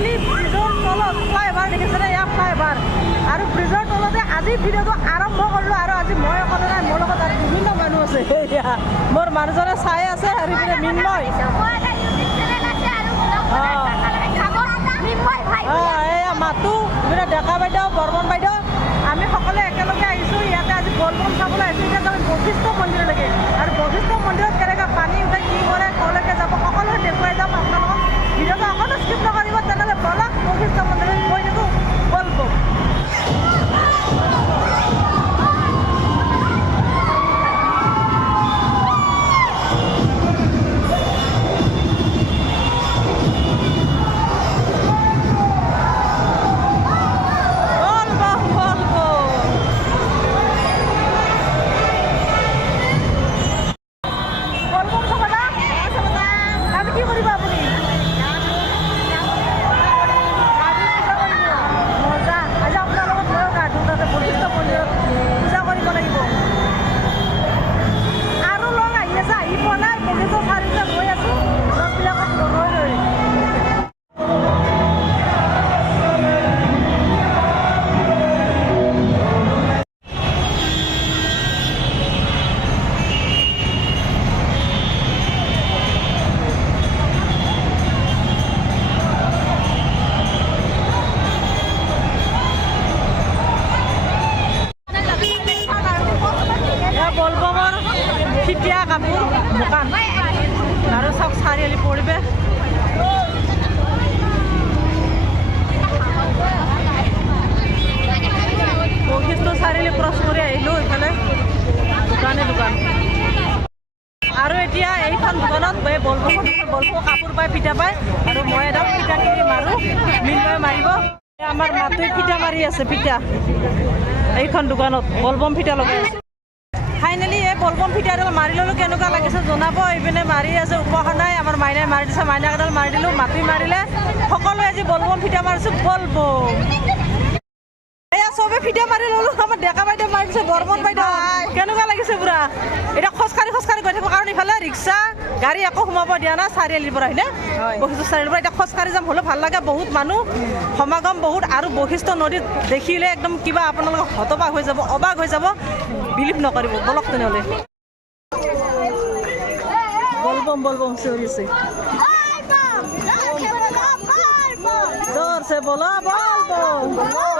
চাৰিআলি ব্ৰিজৰ তলত ফ্লাইঅভাৰ দেখিছেনে? ইয়াৰ ফ্লাইঅভাৰ আৰু ব্ৰিজৰ তলতে আজি ভিডিঅ'টো আৰম্ভ কৰিলোঁ আৰু আজি মই অকলে নাই মোৰ লগত আৰু বিভিন্ন মানুহ আছে। এয়া মোৰ মানুহজনে চাই আছে আৰু ইপিনে মিন্ময় অঁ এয়া মাতো ইপিনে ডেকা বাইদেউ বৰ্মন বাইদেউ আমি সকলোৱে একেলগে আহিছোঁ ইয়াতে আজি বলবম চাবলৈ আহিছোঁ এতিয়া যাম বশিষ্ঠ মন্দিৰলৈকে। আৰু বশিষ্ঠ মন্দিৰত কেনেকৈ পানী উঠে কি কৰে ক'লৈকে যাব সকলোৱে দেখুৱাই যাম আপোনালোকক। বলবমৰ ফিটিয়া কাপোৰ, দোকান। আৰু চাওক চাৰিআলি পৰিৱেশ। বশিষ্ঠ চাৰিআলি ক্ৰছ কৰি আহিলোঁ ইফালে দোকানে দোকান। আৰু এতিয়া এইখন দোকানত বলব বলব কাপোৰ পায়, ফিটা পায়। আৰু মই এডাল ফিটা কিনি মাৰোঁ, মিলময়ে মাৰিব। আমাৰ মাতোই ফিটা মাৰি আছে, ফিটা। এইখন দোকানত, বলবম ফিটা লগাই আছে। ফাইনেলি এই বলবম ফিটাডাল মাৰি ল'লোঁ। কেনেকুৱা লাগিছে জনাব? এইপিনে মাৰি আছে উপহাৰ নাই। আমাৰ মাইনাই মাৰি দিছে মাইনাকেইডাল মাৰি দিলোঁ মাটি মাৰিলে। সকলোৱে আজি বলবম ফিটা মাৰিছোঁ বলবম এয়া চবে ফিটা মাৰি ল'লোঁ আমাৰ ডেকা বাইদেউ মাৰি দিছে বৰ্মন বাইদেউ। কেনেকুৱা লাগিছে পুৰা? এতিয়া খোজকাঢ়ি খোজকাঢ়ি গৈ থাকোঁ কাৰণ ইফালে ৰিক্সা গাড়ী একো সোমাব দিয়া নাই চাৰিআলিৰ পৰা হয়নে? বশিষ্ঠ চাৰিআলিৰ পৰা। এতিয়া খোজকাঢ়ি যাম হ'লেও ভালো লাগে। বহুত মানুহ সমাগম বহুত। আৰু বশিষ্ঠ নদীত দেখিলে একদম কিবা আপোনালোকে হতবাক হৈ যাব অবাক হৈ যাব। বিলিভ নকৰিব বলক তেনেহ'লে। বলবম বলবম চিঞৰিছে জোৰছে বলো বলবম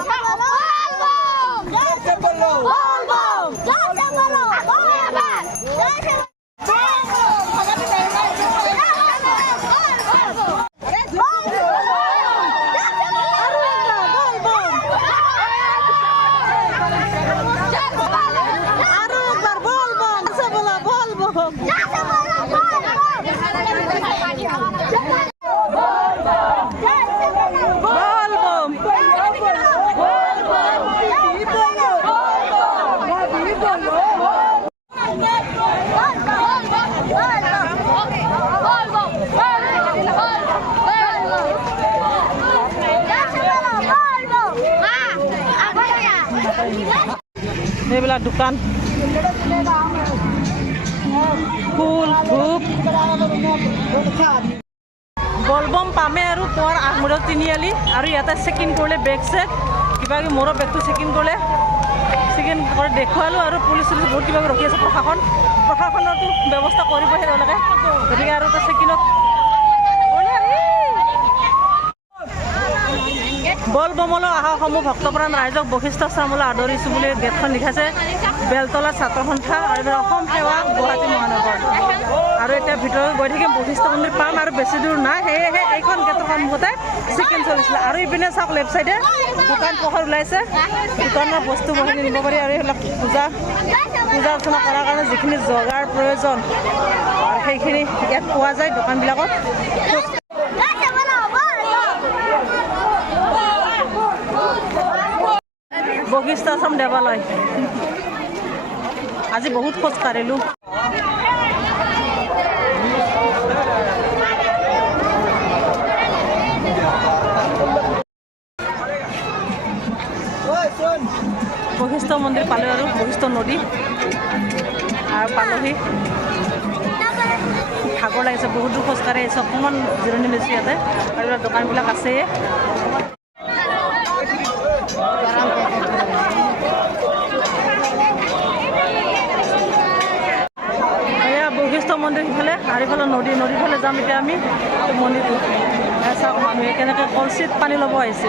এইবিলাক দোকান। ফুল, ধূপ। বলবম পামে আৰু পোৱাৰ আগমূৰত তিনিআলি আৰু ইয়াতে চেক কৰিলে বেগ চেক কিবা কিবি মোৰো বেগটো চেক ইন কৰিলে। চেক কৰি দেখুৱালোঁ আৰু পুলিচ চুলিচ বহুত কিবা কিবি ৰখি আছে প্ৰশাসন। প্ৰশাসনতো ব্যৱস্থা কৰিবহে তেওঁলোকে। গতিকে আৰু চেক ইনত বলবমলৈ অহা সমূহ ভক্তপ্ৰাণ ৰাইজক বশিষ্ঠ চামলৈ আদৰিছোঁ বুলি গেটখন লিখাছে বেলতলা ছাত্ৰ সন্থা আৰু অসম সেৱা গুৱাহাটী মহানগৰ। আৰু এতিয়া ভিতৰত গৈ থাকিম বশিষ্ঠ মন্দিৰ পাম আৰু বেছি দূৰ নাই সেয়েহে এইখন গেটৰ সন্মুখতে চিকেন চলিছিলে। আৰু ইপিনে চাওক লেফ্ট চাইডে দোকান পোহৰ ওলাইছে। দোকানৰ বস্তু বহি নিব পাৰি আৰু এইবিলাক পূজা পূজা অৰ্চনা কৰাৰ কাৰণে যিখিনি জগাৰ প্ৰয়োজন সেইখিনি ইয়াত পোৱা যায় দোকানবিলাকত। বশিষ্ঠ আশ্ৰম দেৱালয় আজি বহুত খোজ কাঢ়িলোঁ। বশিষ্ঠ মন্দিৰ পালোঁ আৰু, বশিষ্ঠ নদী আৰু পালোহি। ভাগৰ লাগিছে, বহুত দূৰ খোজকাঢ়ি আহিছোঁ অকণমান জিৰণি লৈছোঁ ইয়াতে। আৰু দোকানবিলাক আছে এয়া বশিষ্ঠ মন্দিৰ সিফালে আৰু ইফালে নদী নদীৰ ফালে যাম এতিয়া আমি। এইটো চাওক মানুহে কেনেকৈ কলচিত পানী ল'ব আহিছে।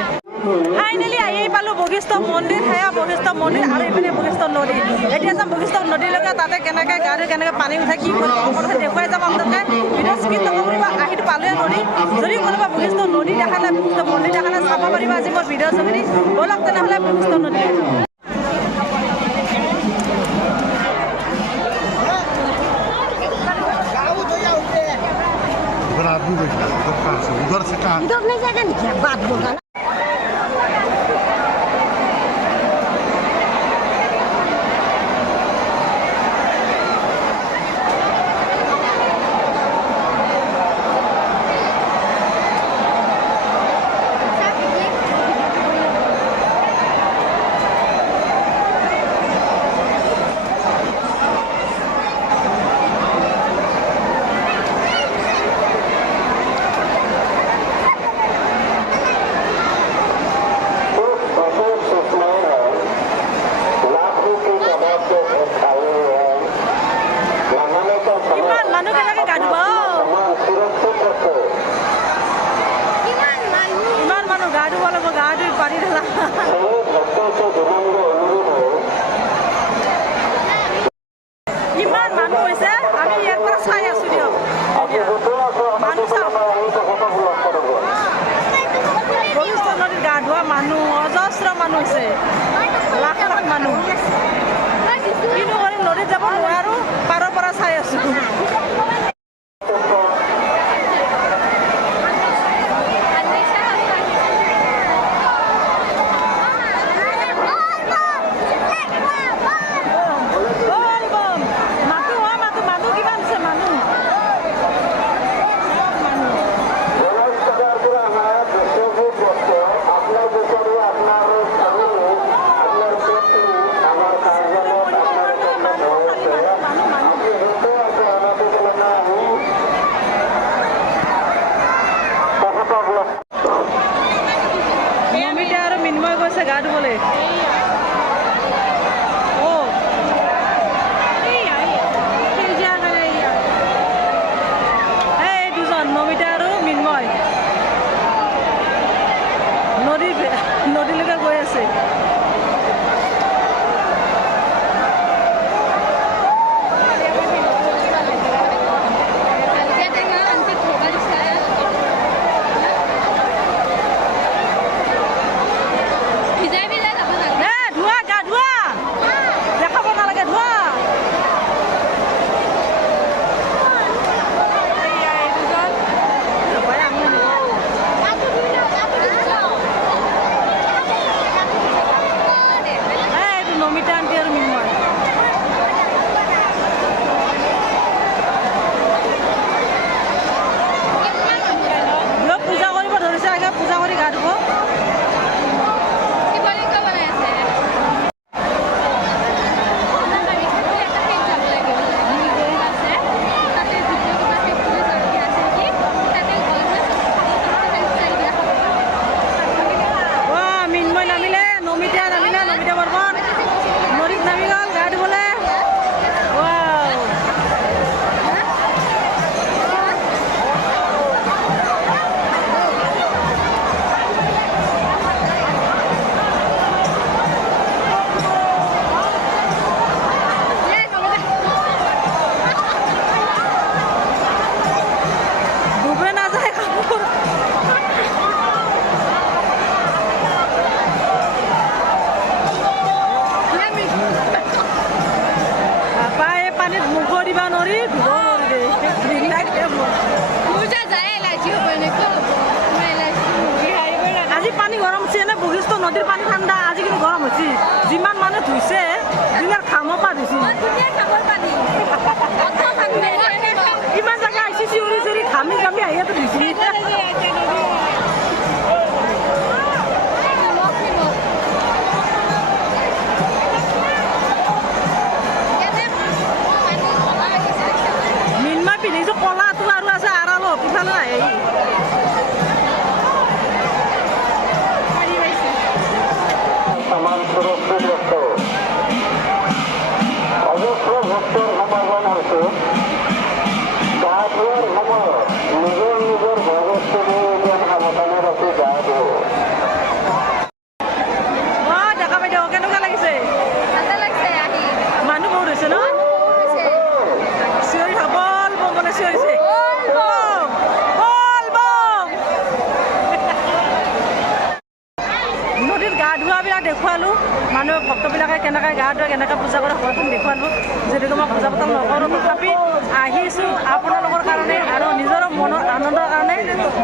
ফাইনেলি আহি পালোঁ বশিষ্ঠ মন্দিৰ, সেয়া বশিষ্ঠ মন্দিৰ আৰু এইপিনে বশিষ্ঠ নদী। এতিয়া যাম বশিষ্ঠ নদীলৈকে, তাতে কেনেকৈ গা ধুই কেনেকৈ পানী উঠাই কি কৰিব, সকলোকে দেখুৱাই যাম আপোনালোকে। ভিডিঅ' স্ক্ৰীন নকৰিব আহিটো পালোৱে নদী। যদি কোনোবা বশিষ্ঠ নদী দেখা নাই বশিষ্ঠ মন্দিৰ দেখা চাব পাৰিব আজি মই ভিডিঅ' যোগেদি ব'লক তেনেহ'লে বশিষ্ঠ নদী। आदमी बैठ है उधर कहाँ से? कहा? इधर नहीं जाएगा नहीं क्या बात बोलना 哈 喽 বশিষ্ঠ নদীৰ পানী ঠাণ্ডা আজি কিন্তু গৰম হৈছে। যিমান মানুহ ধুইছে দিনৰ ঘামৰ পৰা ধুইছে। ইমান জেগা আহিছে চিঞৰি চিঞৰি ঘামি ঘামি আহিয়েতো ধুইছে। মিনমা পিন্ধিছোঁ কলাটো আৰু ধোৱাবিলাক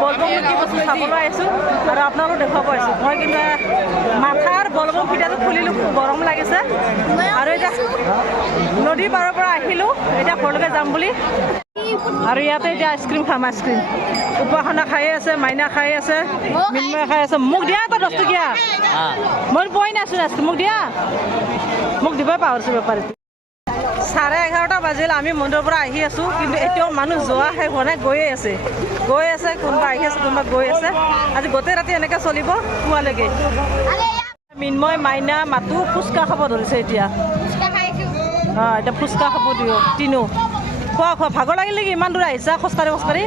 বলবম কি বস্তু চাবলৈ আহিছোঁ আৰু আপোনালোকক দেখুৱাব আহিছোঁ মই কিন্তু মাথাৰ বলবম ফিটাটো খুলিলোঁ খুব গৰম লাগিছে। আৰু এতিয়া নদীৰ পাৰৰ পৰা আহিলোঁ এতিয়া ঘৰলৈকে যাম বুলি। আৰু ইয়াতে এতিয়া আইচক্ৰীম খাম আইচক্ৰীম উপাসনা খাই আছে মাইনা খাই আছে মিন্ময় খাই আছে। মোক দিয়া এটা দহ টকীয়া মই পোৱাই নাইচোন আইচক্ৰীম মোক দিয়া। মোক দিবই পাহৰিছোঁ বেপাৰী চাৰে এঘাৰটা বাজিল আমি মন্দিৰৰ পৰা আহি আছোঁ কিন্তু এতিয়াও মানুহ যোৱা শেষ হোৱা নাই গৈয়ে আছে। গৈ আছে কোনোবা আহি আছে কোনোবা গৈ আছে। আজি গোটেই ৰাতি এনেকৈ চলিব পুৱালৈকে মিন্ময় মাইনা মাতো ফুচকা খাব ধৰিছে এতিয়া। অঁ এতিয়া ফুচকা খাব দিয়ক তিনো। খোৱা খোৱা ভাগৰ লাগিল নেকি? ইমান দূৰ আহিছা খোজকাঢ়ি খোজকাঢ়ি।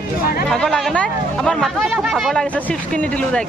ভাগৰ লাগে নাই? আমাৰ মাতো খুব ভাগৰ লাগিছে চিপছ কিনি দিলোঁ তাইক